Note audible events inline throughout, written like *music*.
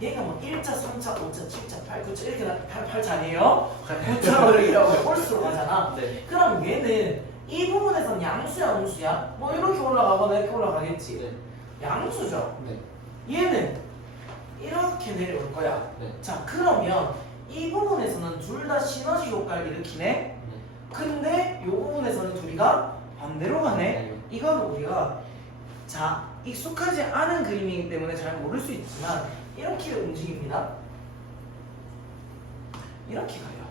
얘가 뭐 1차, 3차, 5차, 7차, 8, 9차 이렇게 8, 8차 아니에요? 9차로 이렇게 홀수로 가잖아. 네. 그럼 얘는 이 부분에서는 양수야, 음수야? 뭐 이렇게 올라가거나 이렇게 올라가겠지. 네. 양수죠. 네. 얘는 이렇게 내려올 거야. 네. 자, 그러면 이 부분에서는 둘 다 시너지 효과를 일으키네. 네. 근데 이 부분에서는 둘이가 반대로 가네. 네. 이건 우리가 자 익숙하지 않은 그림이기 때문에 잘 모를 수 있지만 이렇게 움직입니다. 이렇게 가요.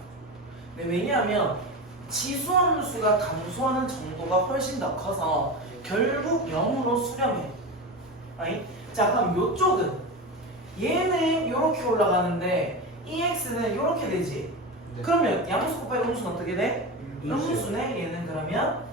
네, 왜냐하면 지수함수가 감소하는 정도가 훨씬 더 커서 결국 0으로 수렴해. 아니? 자 그럼 이쪽은 얘는 이렇게 올라가는데 EX는 이렇게 되지. 네. 그러면 양수 곱하기 음수는 어떻게 돼? 음수. 음수네 얘는 그러면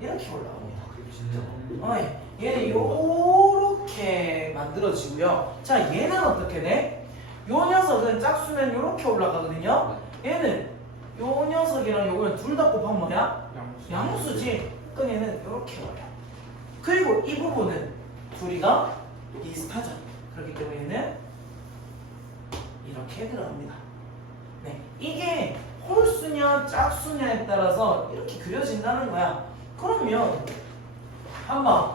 이렇게 올라옵니다. 진짜. 어이, 얘는 요렇게 만들어지고요. 자, 얘는 어떻게 돼? 요 녀석은 짝수면 요렇게 올라가거든요. 얘는 요 녀석이랑 요거는 둘 다 곱하면 뭐야? 양수지. 그럼 얘는 요렇게 와요. 그리고 이 부분은 둘이가 비슷하죠. 그렇기 때문에 얘는 이렇게 들어갑니다. 네, 이게 홀수냐 짝수냐에 따라서 이렇게 그려진다는 거야. 그러면 한번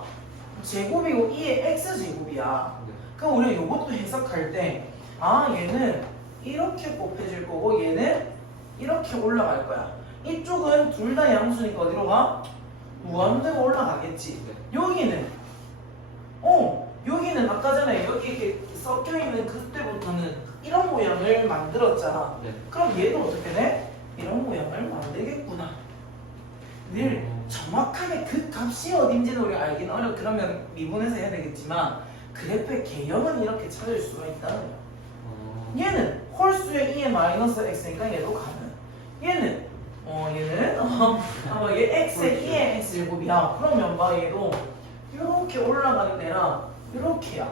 제곱이고 이의 x 제곱이야. 네. 그럼 우리가 이것도 해석할 때, 아, 얘는 이렇게 곱해질 거고, 얘는 이렇게 올라갈 거야. 이쪽은 둘 다 양수니까 어디로 가? 무한대로 올라가겠지. 네. 여기는, 어, 여기는 아까 전에 여기 이렇게 섞여 있는 그때부터는 이런 모양을 만들었잖아. 네. 그럼 얘도 어떻게 돼? 이런 모양을 만들겠구나. 정확하게 그 값이 어딘지는 우리가 알긴 어려. 그러면 미분해서 해야 되겠지만 그래프의 개형은 이렇게 찾을 수가 있다는 거야. 어. 얘는 홀수의 2의 마이너스 x니까 얘도 가는. 얘는 어 얘는 어, *laughs* 어, 얘 x의 2의 x 제곱이야. 그러면 봐 얘도 이렇게 올라가는 애랑 이렇게야.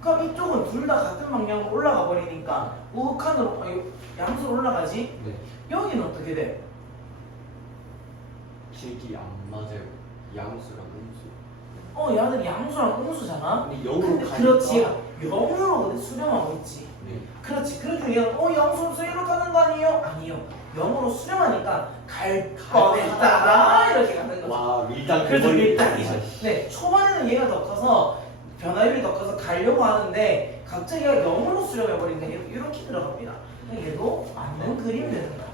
그럼 이쪽은 둘 다 같은 방향으로 올라가 버리니까 우극한으로 아니, 양수로 올라가지. 네. 여기는 어떻게 돼? 길이 안 맞아요. 양수랑 음수. 어 얘는 양수랑 음수잖아. 근데 영으로 근데 가니까. 그렇지. 영으로 수렴하고 있지. 네. 그렇지. 그렇게 얘는 어 양수 음수 이렇게 가는 거 아니에요? 아니요. 영으로 수렴하니까 갈 거겠다 이렇게 가는 거죠. 와 밀당 그래서 밀당이죠. 네, 초반에는 얘가 더 커서 변화율이 더 커서 가려고 하는데 갑자기 얘가 0으로 수렴해 버리는데 이렇게 들어갑니다. 그러니까 얘도 맞는 그림이 되는 거야.